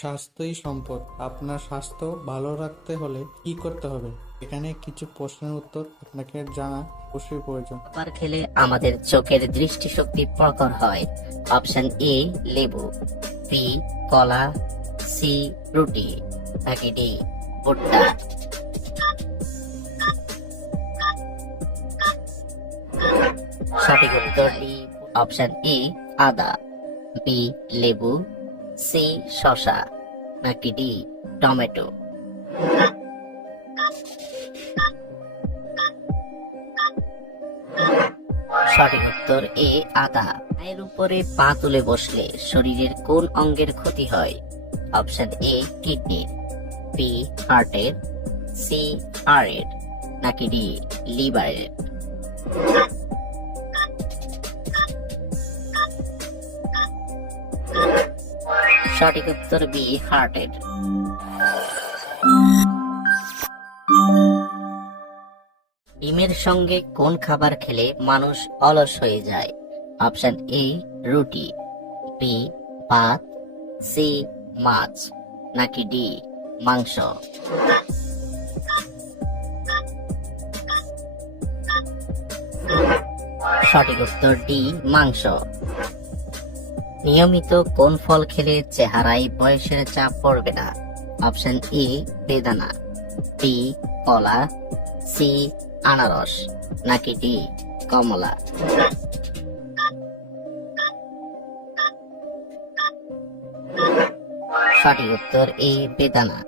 স্বাস্থ্যই সম্পদ। আপনার স্বাস্থ্য ভালো রাখতে হলে কি করতে হবে? এখানে কিছু প্রশ্নের উত্তর আপনাকে জানা অবশ্যই প্রয়োজন। খাবার খেলে আমাদের চোখের দৃষ্টিশক্তি প্রখর হয়। অপশন এ লেবু, বি কলা, সি রুটি, নাকি ডি ভুট্টা। সঠিক উত্তর ডি অপশন এ আদা, বি লেবু, সি শসা, নাকি ডি টমেটো। সঠিক উত্তর এ আদা। পায়ের উপরে পা তুলে বসলে শরীরের কোন অঙ্গের ক্ষতি হয়? অপশন এ কিডনির, বি হার্টের, সি হাড়ের, নাকি ডি লিভারের। সঠিক উত্তর বি হার্টের। ডিমের সঙ্গে কোন খাবার খেলে মানুষ অলস হয়ে যায়? অপশন এ রুটি, বি ভাত, সি মাছ, নাকি ডি মাংস। সঠিক উত্তর ডি মাংস। নিয়মিত কোন ফল খেলে চেহারায় বয়সের চাপ পড়বে না? অপশন এ বেদানা, বি কলা, সি আনারস, নাকি ডি কমলা। সঠিক উত্তর এ বেদানা।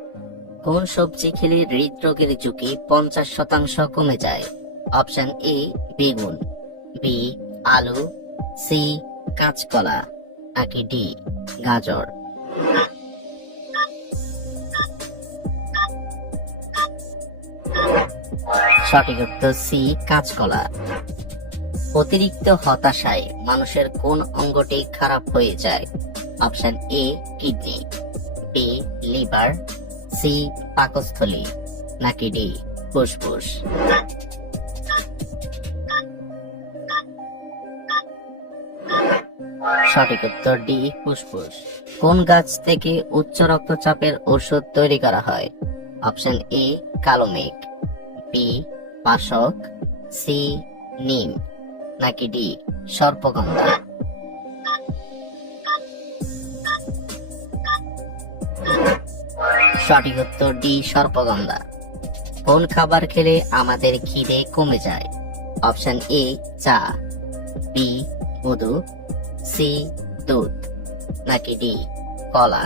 কোন সবজি খেলে হৃদরোগের ঝুঁকি 50% কমে যায়? অপশন এ বেগুন, বি আলু, সি কাঁচকলা, নাকি ডি গাজর। সঠিক উত্তর সি কাঁচকলা। অতিরিক্ত হতাশায় মানুষের কোন অঙ্গটি খারাপ হয়ে যায়? Option A kidney, B liver, C পাকস্থলী, নাকি ডি ফুসফুস। সঠিক উত্তর ডি ফুসফুস। কোন গাছ থেকে উচ্চ রক্তচাপের ওষুধ তৈরি করা হয়? অপশন এ কালো মেঘ, বি বাসক, সি নিম, নাকি ডি সর্পগন্ধা। সঠিক উত্তর ডি সর্পগন্ধা। কোন খাবার খেলে আমাদের খিদে কমে যায়? অপশন এ চা, বি মধু, সি দুধ, নাকি ডি কলা।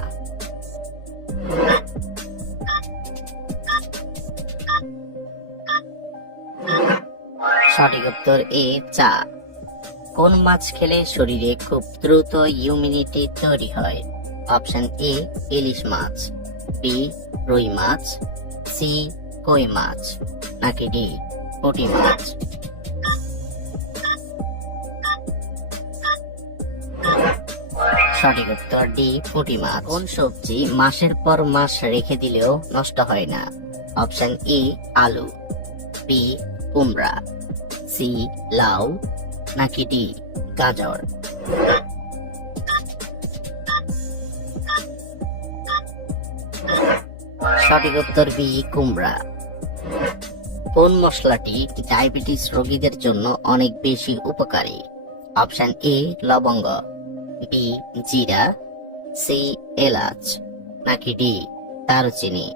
সঠিক উত্তর এ চা। কোন মাছ খেলে শরীরে খুব দ্রুত ইমিউনিটি তৈরি হয়? Option A ilish much, B রুই মাছ, সি কই মাছ, নাকি ডি পুঁটি মাছ। সঠিক উত্তর ডি পুঁটি মাছ। কোন সবজি মাসের পর মাস রেখে দিলেও নষ্ট হয় না? অপশন এ আলু, বি কুমড়া, সি লাউ, নাকি ডি গাজর। সঠিক উত্তর বি কুমড়া। কোন মশলাটি ডায়াবেটিস রোগীদের জন্য অনেক বেশি উপকারী? অপশন এ লবঙ্গ, বি জিরা, সি এলাচ, নাকি ডি দারুচিনি।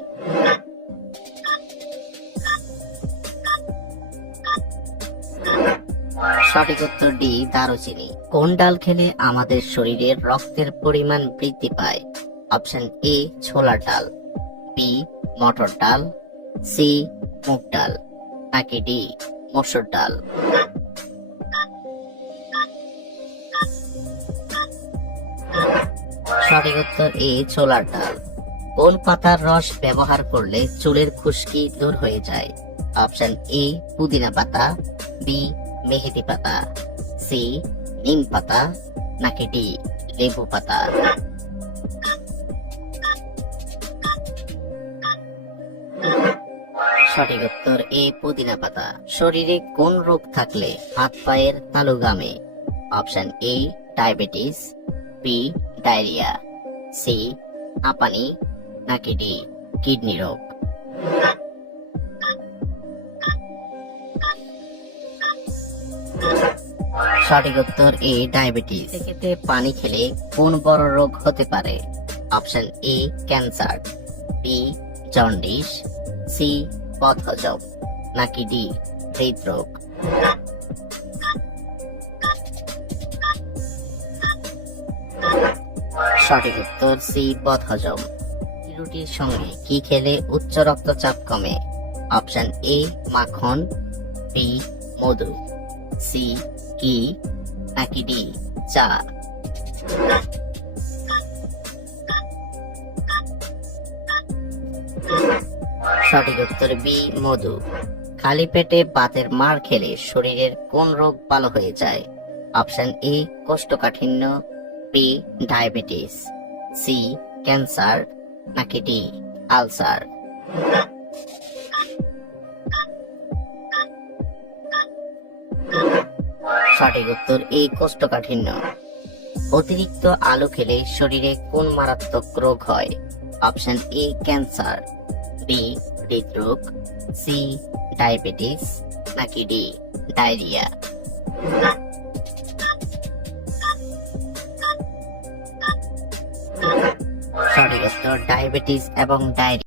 সঠিক উত্তর ডি দারুচিনি। কোন ডাল খেলে আমাদের শরীরের রক্তের পরিমাণ বৃদ্ধি পায়? অপশন এ ছোলার ডাল, বি মটর ডাল, সি মুগ ডাল, নাকি ডি মসুর ডাল। সঠিক উত্তর এ ছোলার ডাল। কোন পাতার রস ব্যবহার করলে চুলের খুশকি দূর হয়ে যায়? অপশন এ পুদিনা পাতা, বি মেহেদি পাতা, সি নিম পাতা, নাকি ডি লেবু পাতা। সঠিক উত্তর এ পুদিনা পাতা। শরীরে কোন রোগ থাকলে হাত পায়ের তালু ঘামে? Option A diabetes, B diarrhoea, C হাঁপানি নাকি ডি কিডনি রোগ? সঠিক উত্তর এ ডায়াবেটিস। সেক্ষেত্রে পানি খেলে কোন বড় রোগ হতে পারে? Option A cancer, B jaundice, C বদহজম নাকি ডি হৃদরোগ? সঠিক উত্তর সি বদহজম। রুটির সঙ্গে কি খেলে উচ্চ রক্তচাপ কমে? অপশন এ মাখন, বি মধু, সি ঘি নাকি ডি চা? সঠিক উত্তর বি মধু। খালি পেটে ভাতের মার খেলে শরীরের কোন রোগ ভালো হয়ে যায়? অপশন এ কোষ্ঠকাঠিন্য, বি ডায়াবেটিস, সি ক্যান্সার নাকি ডি আলসার? সঠিক উত্তর এই কোষ্ঠকাঠিন্য। অতিরিক্ত আলু খেলে শরীরে কোন মারাত্মক রোগ হয়? অপশন এ ক্যান্সার, বি হৃদরোগ, সি ডায়াবেটিস নাকি ডি ডায়রিয়া? সঠিক উত্তর ডায়াবেটিস এবং ডায়রিয়া।